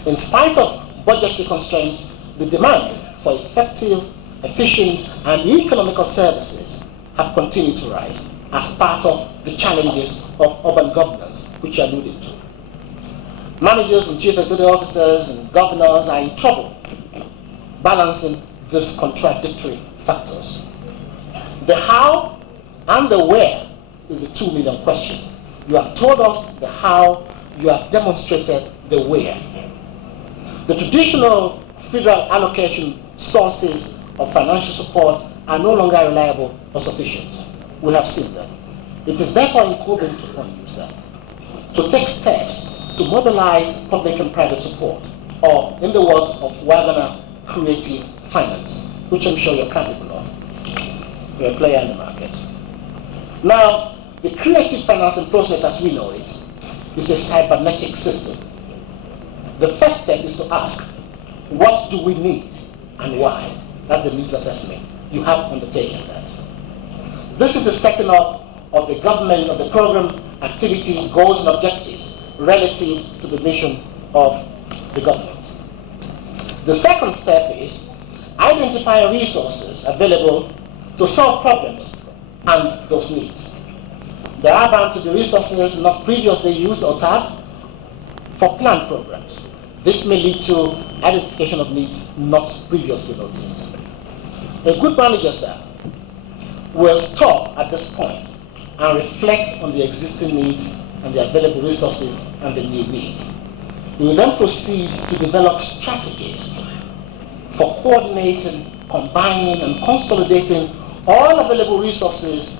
In spite of budgetary constraints, the demand for effective, efficient, and economical services have continued to rise as part of the challenges of urban governance, which I alluded to. Managers and chief executive officers and governors are in trouble balancing these contradictory factors. The how and the where is a 2 million question. You have told us the how, you have demonstrated the where. The traditional federal allocation sources of financial support are no longer reliable or sufficient. We have seen that. It is therefore incumbent upon you, sir, to take steps to mobilize public and private support, or in the words of Wagner, creative finance, which I'm sure you're capable of. You're a player in the market. Now, the creative financing process as we know it is a cybernetic system. The first step is to ask, what do we need and why? That's the needs assessment. You have undertaken that. This is the setting up of the government, of the program, activity, goals and objectives relative to the mission of the government. The second step is identifying resources available to solve problems and those needs. There are bound to be resources not previously used or tapped for planned programs. This may lead to identification of needs not previously noticed. A good manager, sir, will stop at this point and reflect on the existing needs and the available resources and the new needs. We will then proceed to develop strategies for coordinating, combining, and consolidating all available resources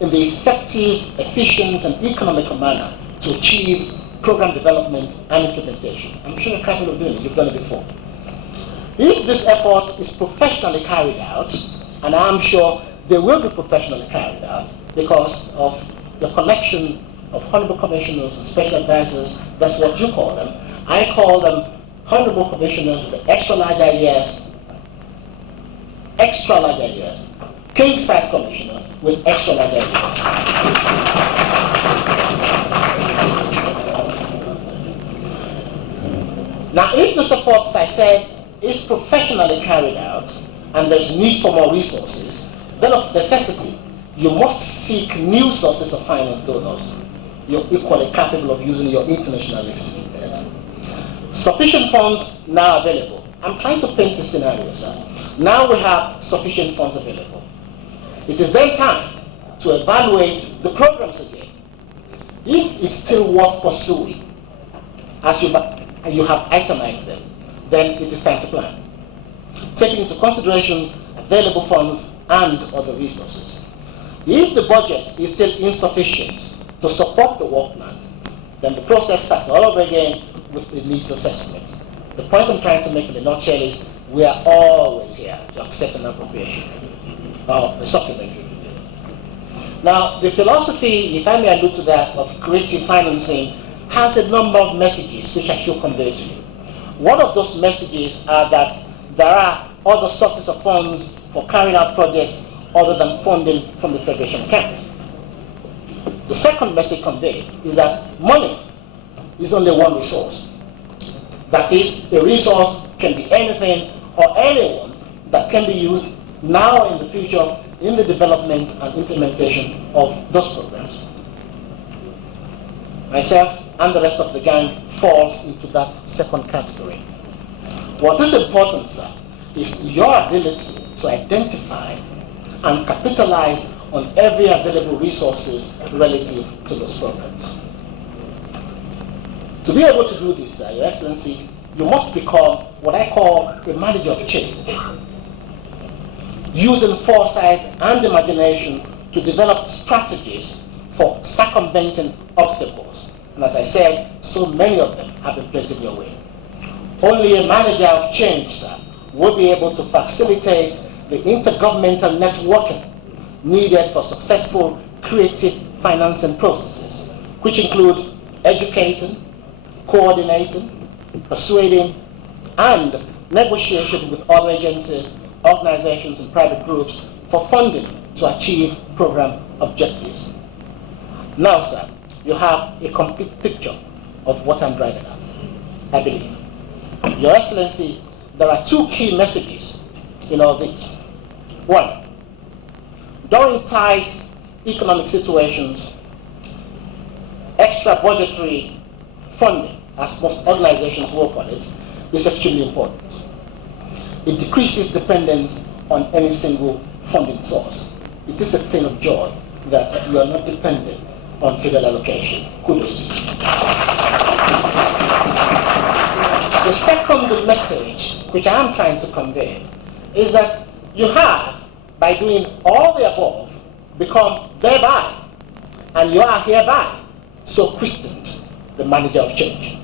in the effective, efficient, and economical manner to achieve program development and implementation. I'm sure you're capable of doing it. You've done it before. If this effort is professionally carried out, and I'm sure they will be professionally carried out because of the collection of honorable commissioners and special advisors, that's what you call them. I call them honorable commissioners with extra large ideas, king-size commissioners with extra large ideas. Now, if the support, as I said, is professionally carried out and there's need for more resources, then of necessity, you must seek new sources of finance donors. You're equally capable of using your international experience. Sufficient funds now available. I'm trying to paint a scenario, sir. Now we have sufficient funds available. It is then time to evaluate the programs again. If it's still worth pursuing, as you have itemized them, then it is time to plan, taking into consideration available funds and other resources. If the budget is still insufficient to support the work plans, then the process starts all over again with the needs assessment. The point I'm trying to make in a nutshell is we are always here to accept an appropriation or a supplementary. Now, the philosophy, if I may allude to that, of creative financing has a number of messages which I should convey to you. One of those messages are that there are other sources of funds for carrying out projects other than funding from the Federation account. The second message conveyed is that money is only one resource. That is, a resource can be anything or anyone that can be used now or in the future in the development and implementation of those programs. Myself and the rest of the gang falls into that second category. What is important, sir, is your ability to identify and capitalize on every available resources relative to those programs. To be able to do this, Your Excellency, you must become what I call a manager of change, using foresight and imagination to develop strategies for circumventing obstacles. And as I said, so many of them have been placed in your way. Only a manager of change, sir, will be able to facilitate the intergovernmental networking needed for successful creative financing processes, which include educating, coordinating, persuading, and negotiation with other agencies, organizations, and private groups for funding to achieve program objectives. Now, sir, you have a complete picture of what I'm driving at, I believe. Your Excellency, there are two key messages in all this. One, during tight economic situations, extra budgetary funding, as most organizations work on it, is extremely important. It decreases dependence on any single funding source. It is a thing of joy that you are not dependent on federal allocation. Kudos to you. The second message, which I am trying to convey, is that you have, by doing all the above, become thereby, and you are hereby, so christened, the manager of change.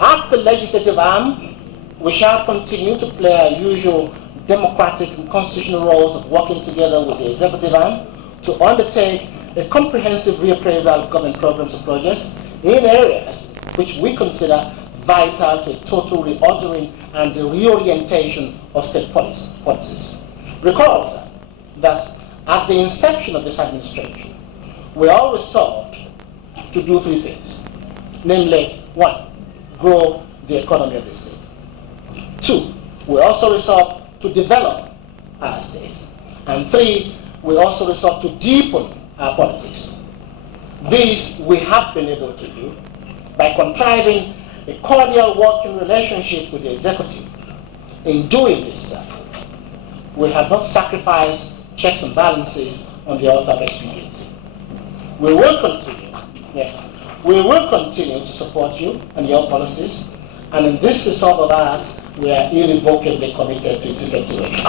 As the legislative arm, we shall continue to play our usual democratic and constitutional roles of working together with the executive arm to undertake a comprehensive reappraisal of government programs and projects in areas which we consider vital to a total reordering and the reorientation of state policies. Recall, sir, that at the inception of this administration, we all resolved to do three things. Namely, one, grow the economy of the state. Two, we also resolved to develop our state. And three, we also resolved to deepen our politics. This we have been able to do by contriving a cordial working relationship with the executive. In doing this, sir, we have not sacrificed checks and balances on the altar of expediency. We will continue, yes, we will continue to support you and your policies, and in this resolve of ours, we are irrevocably committed to its effectuation.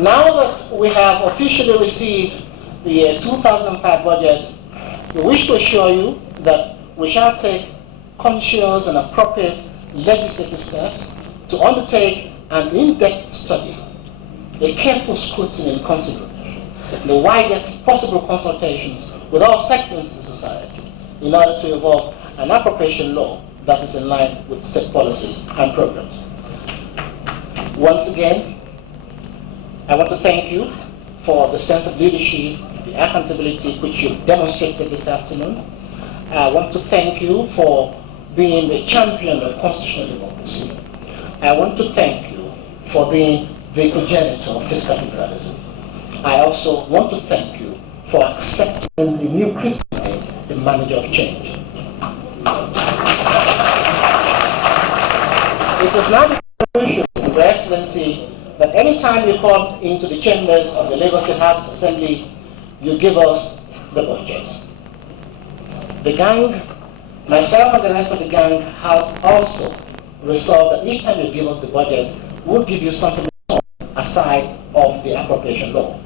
Now that we have officially received the 2005 budget, we wish to assure you that we shall take conscious and appropriate legislative steps to undertake an in-depth study, a careful scrutiny and consideration, the widest possible consultations with all sectors of society in order to evolve an appropriation law that is in line with state policies and programs. Once again, I want to thank you for the sense of leadership, the accountability which you've demonstrated this afternoon. I want to thank you for being the champion of constitutional democracy. I want to thank you for being the progenitor of fiscal federalism. I also want to thank you for accepting the new Christian, the manager of change. It is now the conclusion, Your Excellency, that any time you come into the chambers of the Lagos State House Assembly, you give us the budget. The gang, myself and the rest of the gang, has also resolved that each time you give us the budget, we'll give you something aside of the appropriation law.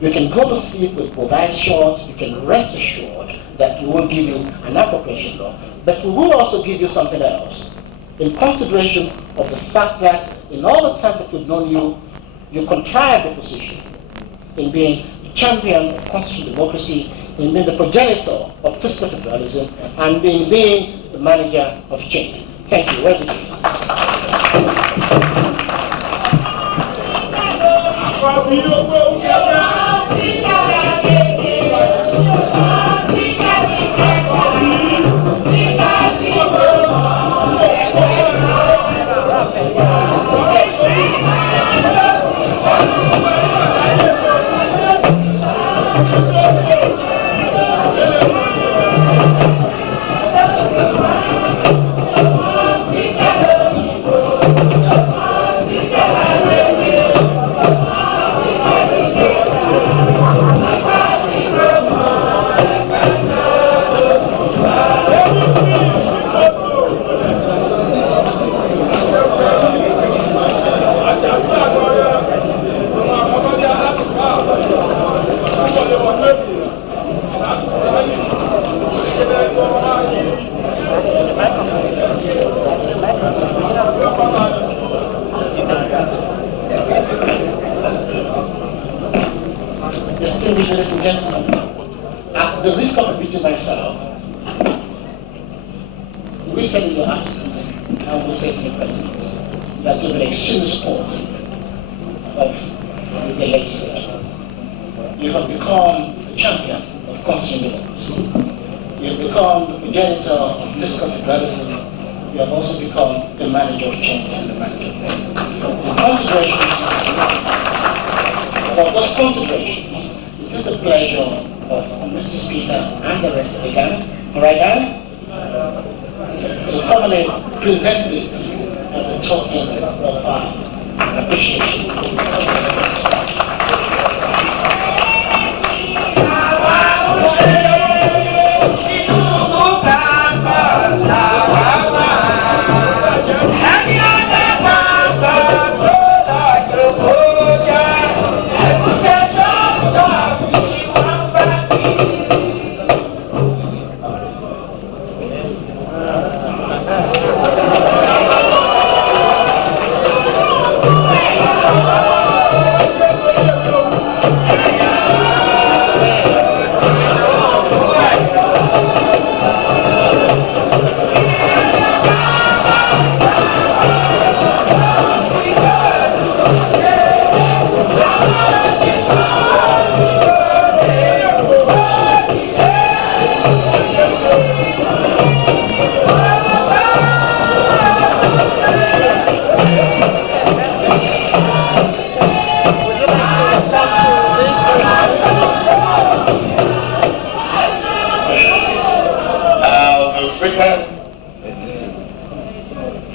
You can go to sleep with both eyes shut. You can rest assured that we will give you an appropriation law, but we will also give you something else. In consideration of the fact that in all the time that we've known you, you contrived the position in being the champion of constitutional democracy, in being the progenitor of fiscal federalism, and in being the manager of change. Thank you. Where's the case? finish, ladies and gentlemen. At the risk of repeating myself, we said in your absence, and we said in your presence, that you've been extremely supportive of the legislature. You have become a champion of consumer democracy. You have become the progenitor of fiscal federalism. You have also become the manager of change and the manager of pain. In consideration for those considerations, it is the pleasure of Mr. Speaker and the rest of the gang, right now, to formally present this to you as a token of our appreciation.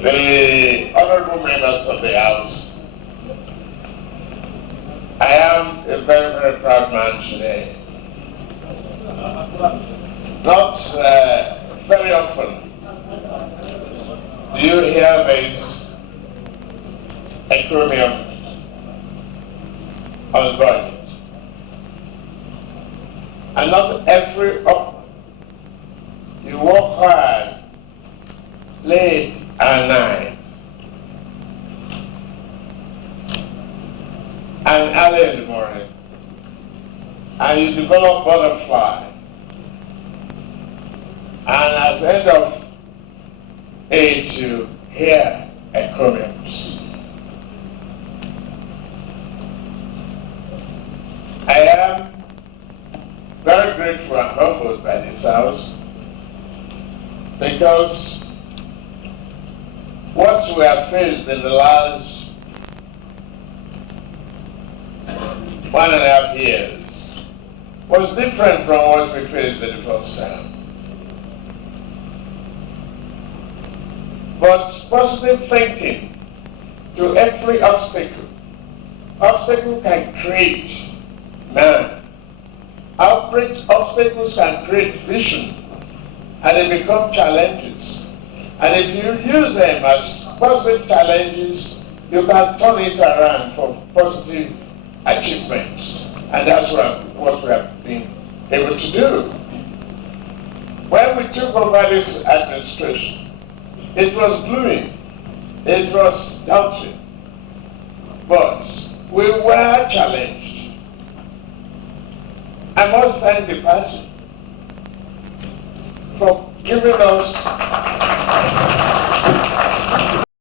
The honorable members of the House, I am a very, very proud man today. Not very often do you hear this encomium on budget. And not every often you work hard, late and night, and early in the morning, and you develop butterfly, and at the end of it you hear encomiums. I am very grateful and humbled by this House, because what we have faced in the last 1.5 years was different from what we faced in the first time. But positive thinking to every obstacle. Obstacle can create man. Obstacles can create vision, and they become challenges. And if you use them as positive challenges, you can turn it around for positive achievements. And that's what we have been able to do. When we took over this administration, it was gloomy, it was doubting, but we were challenged. I must thank the party for giving us